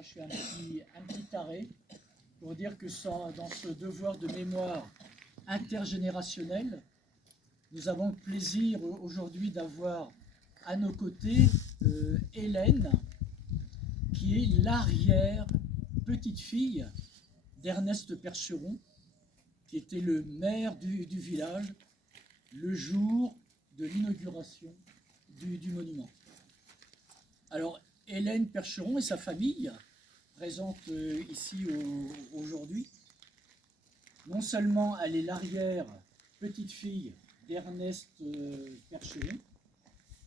Moi, je suis un petit taré pour dire que dans ce devoir de mémoire intergénérationnelle, nous avons le plaisir aujourd'hui d'avoir à nos côtés Hélène, qui est l'arrière-petite-fille d'Ernest Percheron, qui était le maire du village le jour de l'inauguration du monument. Alors, Hélène Percheron et sa famille, présente ici aujourd'hui, non seulement elle est l'arrière-petite-fille d'Ernest Percheron,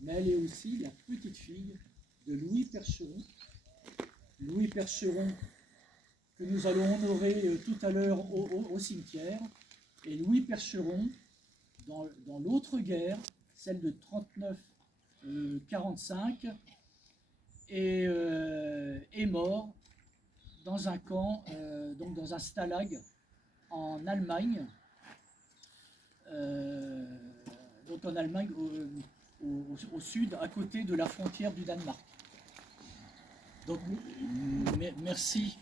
mais elle est aussi la petite-fille de Louis Percheron. Louis Percheron, que nous allons honorer tout à l'heure au cimetière, et Louis Percheron, dans l'autre guerre, celle de 39-45, est mort dans un camp, donc dans un stalag en Allemagne, donc en Allemagne au sud, à côté de la frontière du Danemark. Donc merci,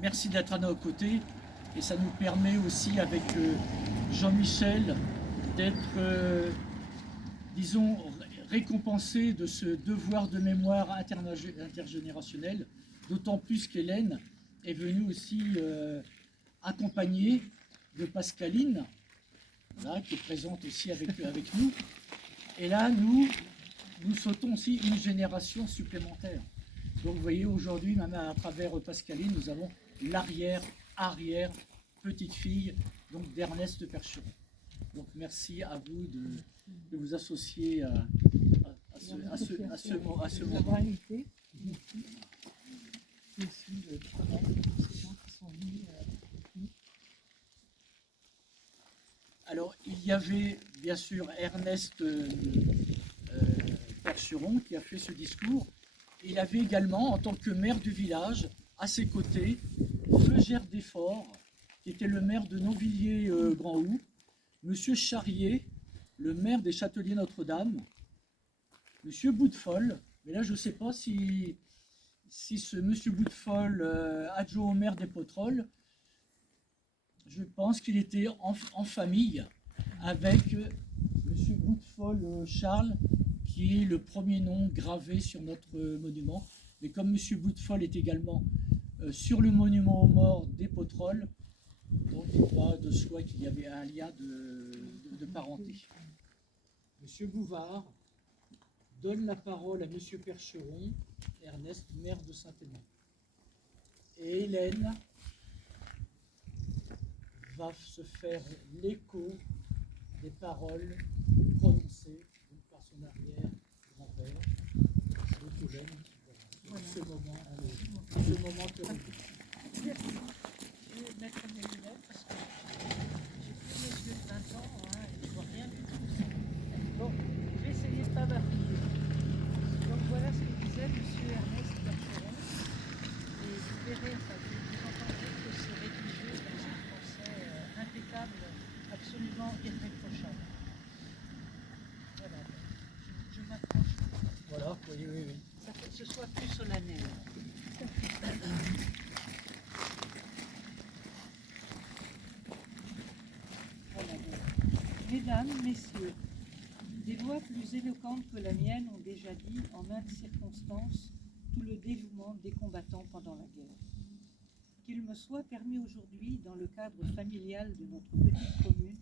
merci d'être à nos côtés, et ça nous permet aussi avec Jean-Michel d'être, disons, récompensé de ce devoir de mémoire intergénérationnelle, d'autant plus qu'Hélène est venue aussi accompagnée de Pascaline, voilà, qui est présente aussi avec nous. Et là, nous sautons aussi une génération supplémentaire. Donc vous voyez, aujourd'hui, même à travers Pascaline, nous avons l'arrière petite-fille d'Ernest Percheron. Donc merci à vous de vous associer à ce moment. Alors, il y avait bien sûr Ernest Percheron qui a fait ce discours. Il avait également, en tant que maire du village, à ses côtés, Feugère Desforts, qui était le maire de Novilliers-Grand-Houx, Monsieur Charrier, le maire des Châteliers Notre-Dame, Monsieur Boutefol, mais là je ne sais pas si ce Monsieur Boutefol, adjoint au maire des Potrolles, je pense qu'il était en famille avec Monsieur Boutefol Charles, qui est le premier nom gravé sur notre monument. Mais comme Monsieur Boutefol est également sur le monument aux morts des Potrolles, donc il va de soi qu'il y avait un lien de parenté. Monsieur Bouvard donne la parole à Monsieur Percheron, Ernest, maire de Saint-Aimant. Et Hélène va se faire l'écho des paroles prononcées par son arrière-grand-père. Donc Hélène, voilà. Ce moment te revient. Je vais mettre mes lunettes parce que j'ai plus mes yeux de 20 ans, hein, et je vois rien du tout. Bon, je vais essayer de ne pas m'appuyer. Donc voilà ce que disait M. Ernest Percheron. Et vous verrez, enfin, vous entendrez que c'est rédigé dans un français impeccable, absolument irréprochable. Voilà, je m'approche. Voilà, oui. Ça fait que ce soit plus solennel. Mesdames, Messieurs, des voix plus éloquentes que la mienne ont déjà dit en maintes circonstances tout le dévouement des combattants pendant la guerre. Qu'il me soit permis aujourd'hui, dans le cadre familial de notre petite commune,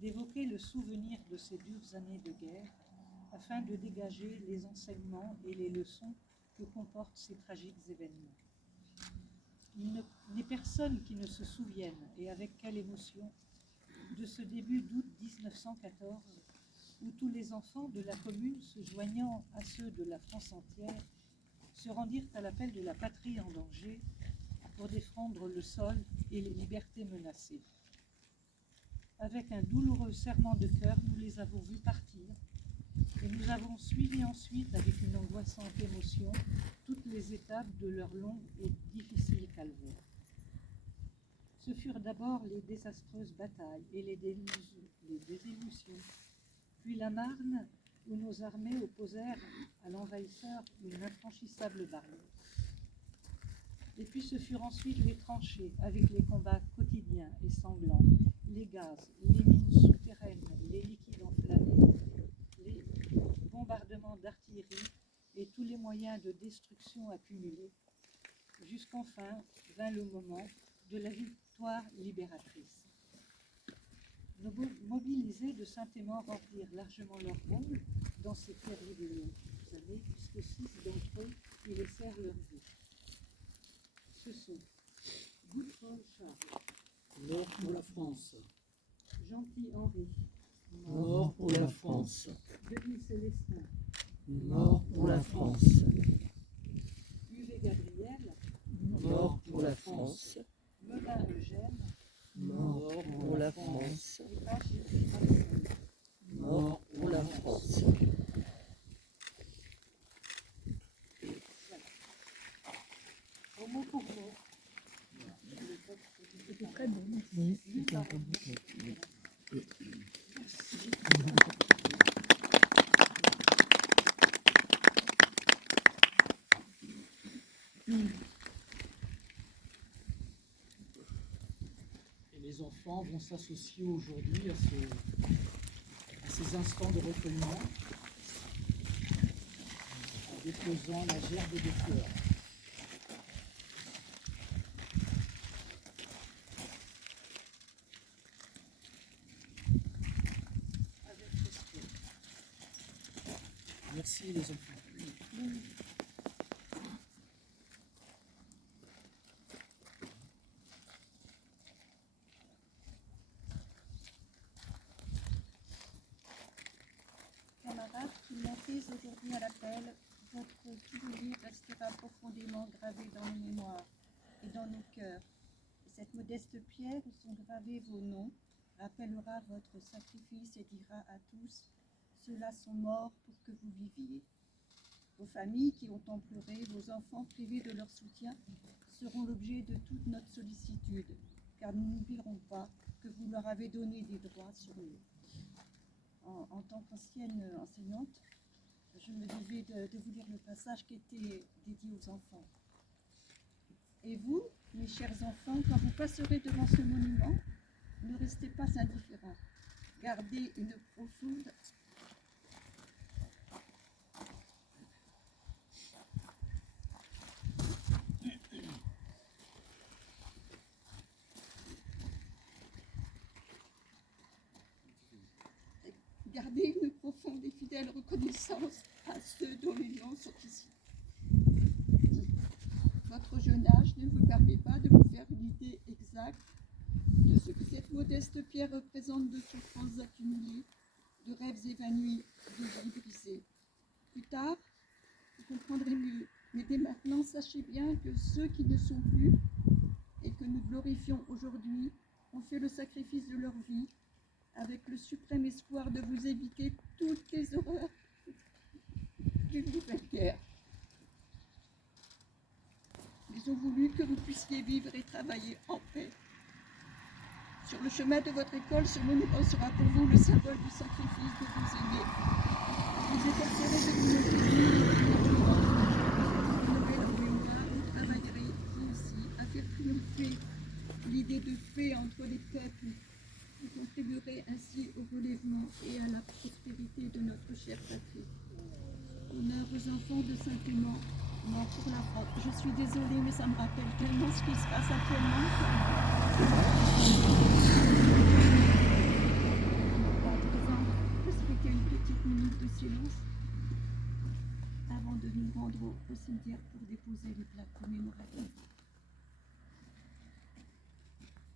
d'évoquer le souvenir de ces dures années de guerre, afin de dégager les enseignements et les leçons que comportent ces tragiques événements. Il n'est personne qui ne se souvienne, et avec quelle émotion, de ce début d'août 1914, où tous les enfants de la commune, se joignant à ceux de la France entière, se rendirent à l'appel de la patrie en danger pour défendre le sol et les libertés menacées. Avec un douloureux serrement de cœur, nous les avons vus partir, et nous avons suivi ensuite, avec une angoissante émotion, toutes les étapes de leur long et difficile calvaire. Ce furent d'abord les désastreuses batailles et les désillusions, puis la Marne, où nos armées opposèrent à l'envahisseur une infranchissable barrière. Et puis ce furent ensuite les tranchées, avec les combats quotidiens et sanglants, les gaz, les mines souterraines, les liquides enflammés, les bombardements d'artillerie et tous les moyens de destruction accumulés, jusqu'enfin vint le moment de la victoire libératrice. Nos mobilisés de Saint-Aimant remplirent largement leur rôle dans ces terribles années, puisque 6 d'entre eux y laissèrent leur vie. Ce sont Goudron Charles, Mort pour la France. Gentil Henri, Mort pour la France. Denis Célestin, Mort pour la France. Huvet Gabriel, Mort pour la France. Melin Eugène, Mort pour la France. et Agir Marcel. Mort pour la France. Au mot pour mot. C'était très beau. Oui, Et les enfants vont s'associer aujourd'hui à ces instants de recueillement en déposant la gerbe de fleurs. Avec respect. Merci les enfants. Camarades qui montez aujourd'hui à l'appel, votre souvenir restera profondément gravé dans nos mémoires et dans nos cœurs. Et cette modeste pierre où sont gravés vos noms rappellera votre sacrifice et dira à tous, ceux-là sont morts pour que vous viviez. Vos familles qui ont tant pleuré, vos enfants privés de leur soutien, seront l'objet de toute notre sollicitude, car nous n'oublierons pas que vous leur avez donné des droits sur nous. En tant qu'ancienne enseignante, je me devais de vous lire le passage qui était dédié aux enfants. Et vous, mes chers enfants, quand vous passerez devant ce monument, ne restez pas indifférents. Gardez une profonde Gardez une profonde et fidèle reconnaissance à ceux dont les noms sont ici. Votre jeune âge ne vous permet pas de vous faire une idée exacte de ce que cette modeste pierre représente de souffrances accumulées, de rêves évanouis, de vies brisées. Plus tard, vous comprendrez mieux, mais dès maintenant, sachez bien que ceux qui ne sont plus et que nous glorifions aujourd'hui ont fait le sacrifice de leur vie avec le suprême espoir de vous éviter toutes les horreurs d'une nouvelle guerre. Ils ont voulu que vous puissiez vivre et travailler en paix. Sur le chemin de votre école, ce monument sera pour vous le symbole du sacrifice de vos aînés. Vous efforcerez de vous honorer leur mémoire, vous travaillerez vous aussi à faire triompher l'idée de paix entre les peuples. Vous contribuerez ainsi au relèvement et à la prospérité de notre chère patrie. Honneur aux enfants de Saint-Aimant, mort pour la France. Je suis désolée, mais ça me rappelle tellement ce qui se passe actuellement. À présent, respectez une petite minute de silence avant de nous rendre au cimetière pour déposer les plaques commémoratives.